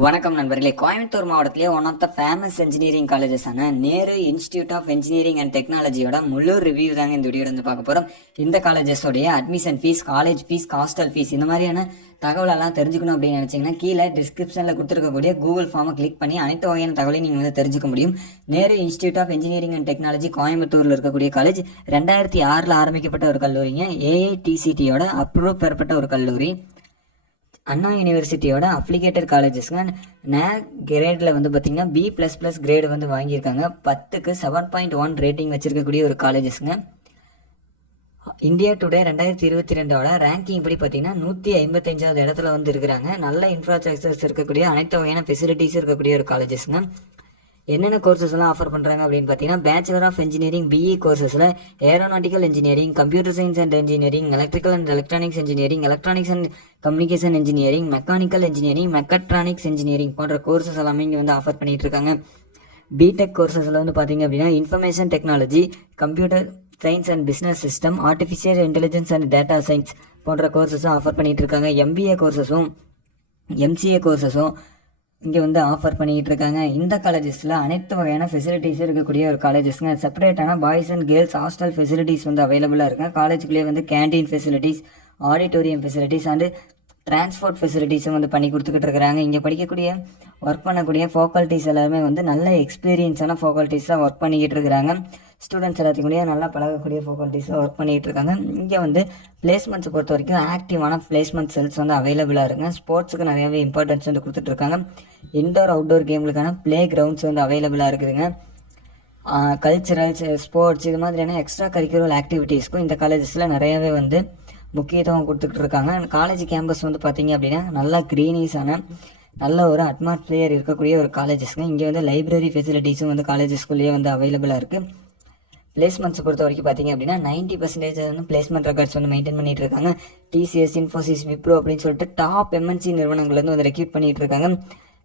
வணக்கம் நண்பர்களே. கோயம்புத்தூர் மாவட்டத்திலே one of the famous engineering காலேஜஸான Nehru institute of engineering and டெக்னாலஜியோட முழு ரிவ்யூ தாங்க இந்த வீடியோ வந்து பார்க்க போகிறோம். இந்த காலேஜஸோடைய admission fees, college fees, hostel fees, இந்த மாதிரியான தகவலெல்லாம் தெரிஞ்சுக்கணும் அப்படின்னு நினச்சிங்கன்னா கீழே டிஸ்கிரிப்ஷனில் கொடுத்துருக்கக்கூடிய கூகுள் ஃபார்மை கிளிக் பண்ணி அனைத்து வகையான தகவலையும் நீங்கள் வந்து தெரிஞ்சுக்க முடியும். Nehru institute of engineering and technology கோயம்புத்தூரில் இருக்கக்கூடிய காலேஜ் 2006 ஆரம்பிக்கப்பட்ட ஒரு கல்லூரிங்க. ஏஐடிசிடியோட அப்ரூவ் பெறப்பட்ட ஒரு கல்லூரி. அண்ணா யூனிவர்சிட்டியோட அப்ளிகேட்டட் காலேஜஸ்ங்க. கிரேடில் வந்து பார்த்தீங்கன்னா B++ கிரேடு வந்து வாங்கியிருக்காங்க. 10க்கு 7.1 ரேட்டிங் வச்சிருக்கக்கூடிய ஒரு காலேஜஸ்ங்க. இந்தியா டுடே 2022 ரேங்கிங் படி பார்த்தீங்கன்னா 155வது இடத்துல வந்து இருக்கிறாங்க. நல்ல இன்ஃப்ராஸ்ட்ரக்சர்ஸ் இருக்கக்கூடிய அனைத்து வகையான ஃபெசிலிட்டிஸ் இருக்கக்கூடிய ஒரு காலேஜஸ்ங்க. என்னென்ன கோர்சஸ் எல்லாம் ஆஃபர் பண்ணுறாங்க அப்படின்னு பார்த்தீங்கன்னா பேச்சுலர் ஆஃப் இன்ஜினியரிங் BE கோர்சஸில் aeronautical engineering, computer science and engineering, electrical and electronics engineering, electronics and communication engineering, mechanical engineering, mechatronics engineering போன்ற கோர்சஸ் எல்லாமே இங்கே வந்து ஆஃபர் பண்ணிட்டு இருக்காங்க. பிடெக் கோர்சஸில் வந்து பார்த்தீங்க அப்படின்னா information technology, computer science and business system, artificial intelligence and data science போன்ற கோர்சஸும் ஆஃபர் பண்ணிட்டு இருக்காங்க. MBA கோர்சஸும் MCA கோர்சஸும் இங்கே வந்து ஆஃபர் பண்ணிகிட்டு இருக்காங்க. இந்த காலேஜஸில் அனைத்து வகையான ஃபெசிலிட்டிஸ் இருக்கக்கூடிய ஒரு காலேஜஸ்ங்க. செப்பரேட்டான boys and girls hostel facilities வந்து அவைலபிளாக இருக்குங்க. காலேஜுக்குள்ளேயே வந்து canteen facilities, auditorium facilities and transport ஃபெசிலிட்டிஸும் வந்து பண்ணி கொடுத்துக்கிட்டு இருக்கிறாங்க. இங்கே படிக்கக்கூடிய ஒர்க் பண்ணக்கூடிய ஃபேக்கல்ட்டிஸ் எல்லாருமே வந்து நல்ல எக்ஸ்பீரியன்ஸான ஃபேக்கல்ட்டிஸாக ஒர்க் பண்ணிக்கிட்டு இருக்கிறாங்க. ஸ்டூடெண்ட்ஸ் எல்லாத்துக்குள்ளேயே நல்லா பழகக்கூடிய ஃபேக்கல்ட்டிஸாக ஒர்க் பண்ணிகிட்டு இருக்காங்க. இங்கே வந்து பிளேஸ்மெண்ட்ஸை பொறுத்த வரைக்கும் ஆக்டிவான பிளேஸ்மெண்ட் செல்ஸ் வந்து அவைலபிளாக இருக்குங்க. ஸ்போர்ட்ஸுக்கு நிறையாவே இம்பார்ட்டன்ஸ் வந்து கொடுத்துட்ருக்காங்க. இன்டோர் அவுட்டோர் கேம்களுக்கான ப்ளே கிரவுண்ட்ஸ் வந்து அவைலபிளாக இருக்குதுங்க. கல்ச்சுரல்ஸ், ஸ்போர்ட்ஸ், இது மாதிரியான எக்ஸ்ட்ரா கரிக்குலர் ஆக்டிவிட்டீஸ்க்கும் இந்த காலேஜஸில் நிறையாவே வந்து முக்கியத்துவம் கொடுத்துக்கிட்டு இருக்காங்க. காலேஜ் கேம்பஸ் வந்து பார்த்தீங்க அப்படின்னா நல்லா க்ரீனிஸான நல்ல ஒரு அட்மாஸ்பியர் இருக்கக்கூடிய ஒரு காலேஜஸ்ங்க. இங்கே வந்து லைப்ரரி ஃபெசிலிட்டிஸும் வந்து காலேஜஸ்குள்ளேயே வந்து அவைலபிளாக இருக்குது. பிளேஸ்மெண்ட்ஸ் பொறுத்த வரைக்கும் பார்த்தீங்க அப்படின்னா 90% வந்து பிளேஸ்மெண்ட் ரெக்கார்ட்ஸ் வந்து மெயின்டைன் பண்ணிட்டு இருக்காங்க. TCS, இன்ஃபோசிஸ், விப்ரோ அப்படின்னு சொல்லிட்டு டாப் MNC நிறுவனங்கள் வந்து ரெக்ரூட் பண்ணிட்டு இருக்காங்க.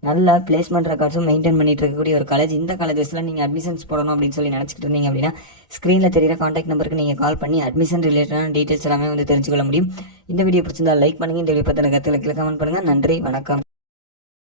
நல்ல பிளேஸ்மெண்ட் ரெக்கார்ட்ஸும் மெயின்டைன் பண்ணிட்டு இருக்கக்கூடிய ஒரு காலேஜ். இந்த காலேஜஸில் நீங்கள் அட்மிஷன்ஸ் போடணும் அப்படின்னு சொல்லி நினச்சிட்டு இருந்தீங்க அப்படின்னா ஸ்க்ரீனில் தெரியிற கான்டாக்ட் நம்பருக்கு நீங்கள் கால் பண்ணி அட்மிஷன் ரிலேட்டடான டீட்டெயில்ஸ் எல்லாமே வந்து தெரிஞ்சுக்கொள்ள முடியும். இந்த வீடியோ பிடிச்சிருந்தா லைக் பண்ணுங்கள். இந்த வீடியோ பற்றின கருத்துக்களை கமெண்ட் பண்ணுங்கள். நன்றி, வணக்கம்.